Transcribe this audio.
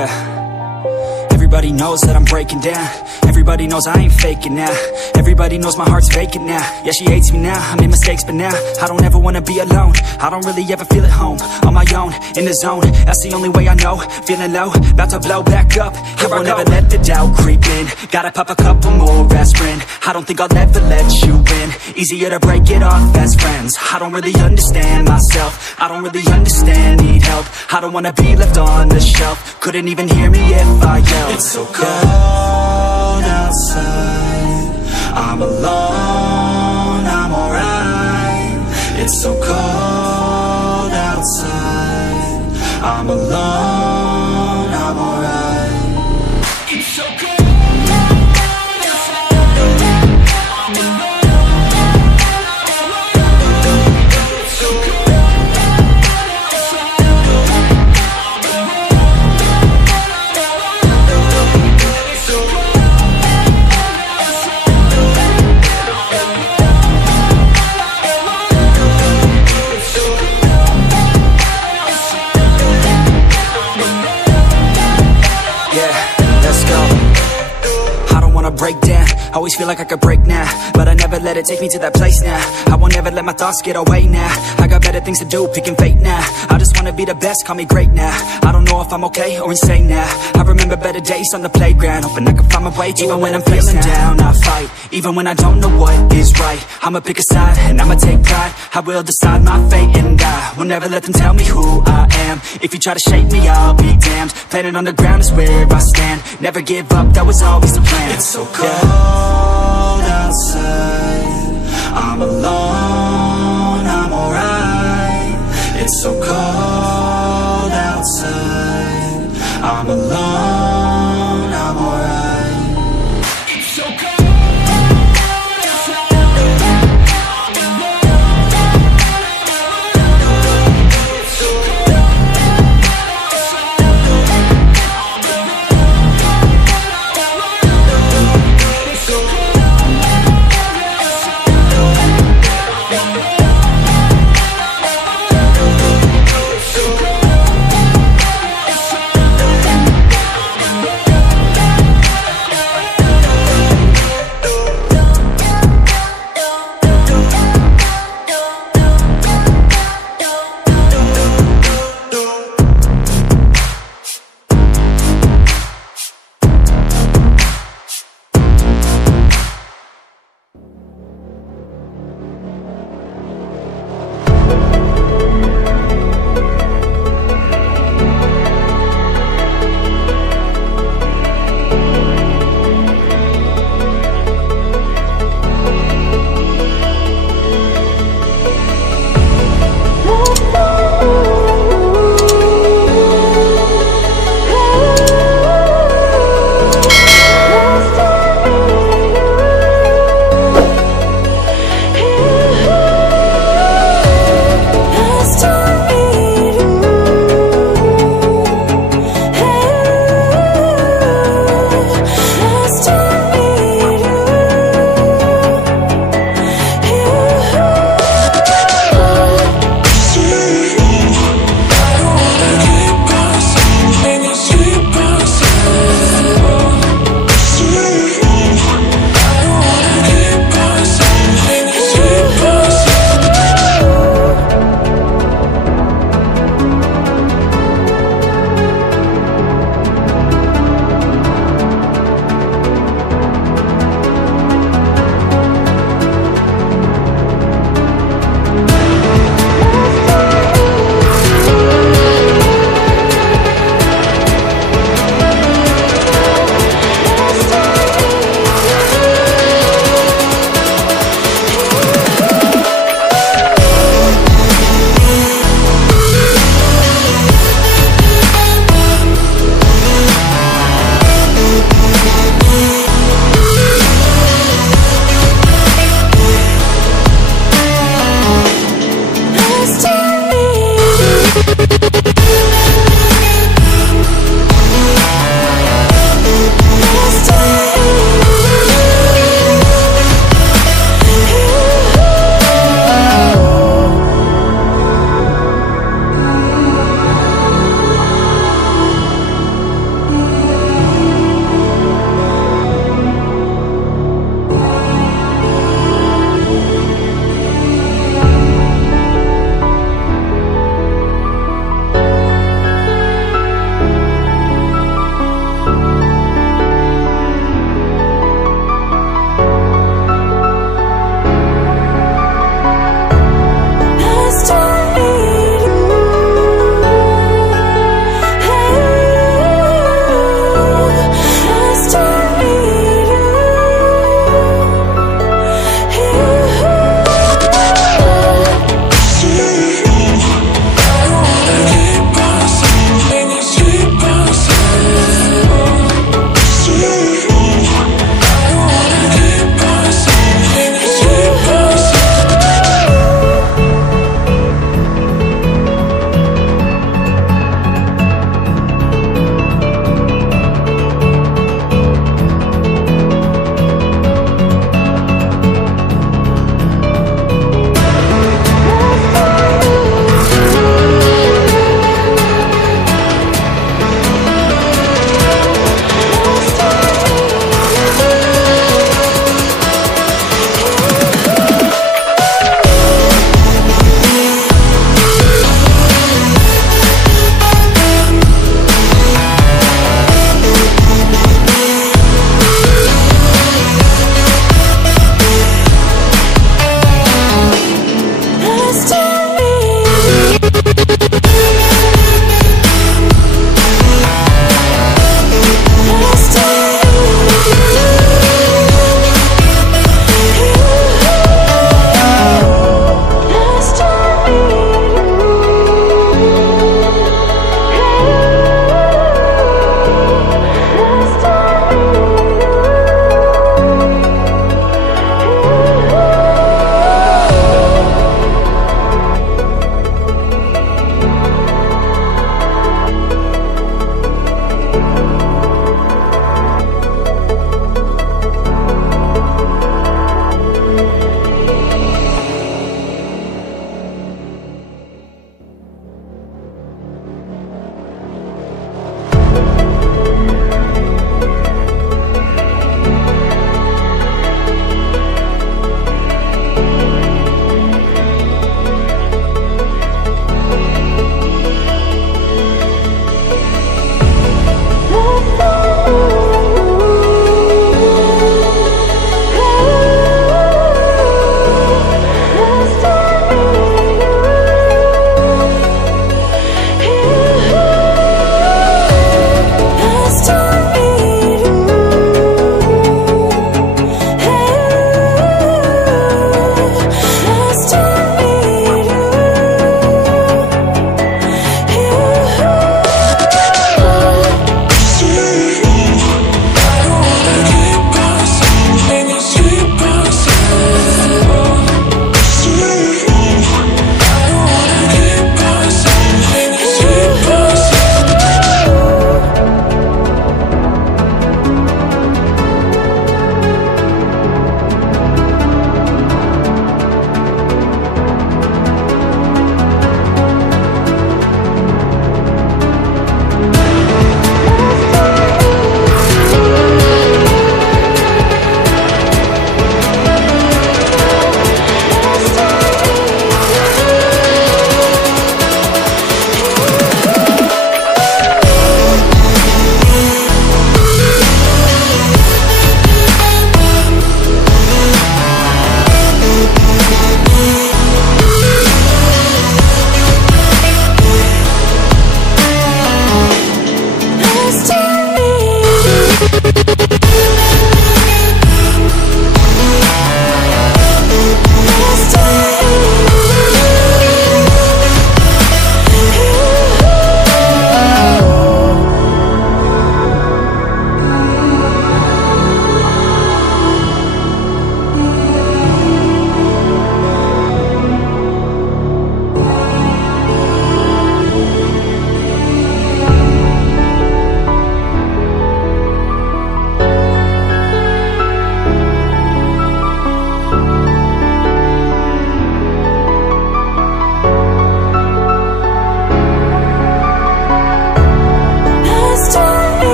Yeah. Everybody knows that I'm breaking down. Everybody knows I ain't faking now. Everybody knows my heart's vacant now. Yeah, she hates me now, I made mistakes but now I don't ever wanna be alone. I don't really ever feel at home. On my own, in the zone, that's the only way I know. Feeling low, about to blow back up. I won't ever let the doubt creep in. Gotta pop a couple more aspirin. I don't think I'll ever let you in. Easier to break it off best friends. I don't really understand myself. I don't really understand, need help. I don't wanna be left on the shelf. Couldn't even hear me if I yelled. It's so cold outside, I'm alone, I'm alright. It's so cold outside, I'm alone, I'm alright. It's so cold. Break down, always feel like I could break now, but I never let it take me to that place now. I won't ever let my thoughts get away now. I got better things to do, picking fate now. I just wanna be the best, call me great now. I don't know if I'm okay or insane now. I remember better days on the playground, hoping I can find my way. Even when I'm feeling down, I fight. Even when I don't know what is right, I'ma pick a side and I'ma take pride. I will decide my fate and I will never let them tell me who I am. If you try to shake me, I'll be damned. Planet on the ground is where I stand. Never give up, that was always the plan. It's so cold outside, I'm alone, I'm alright. It's so cold outside, I'm alone.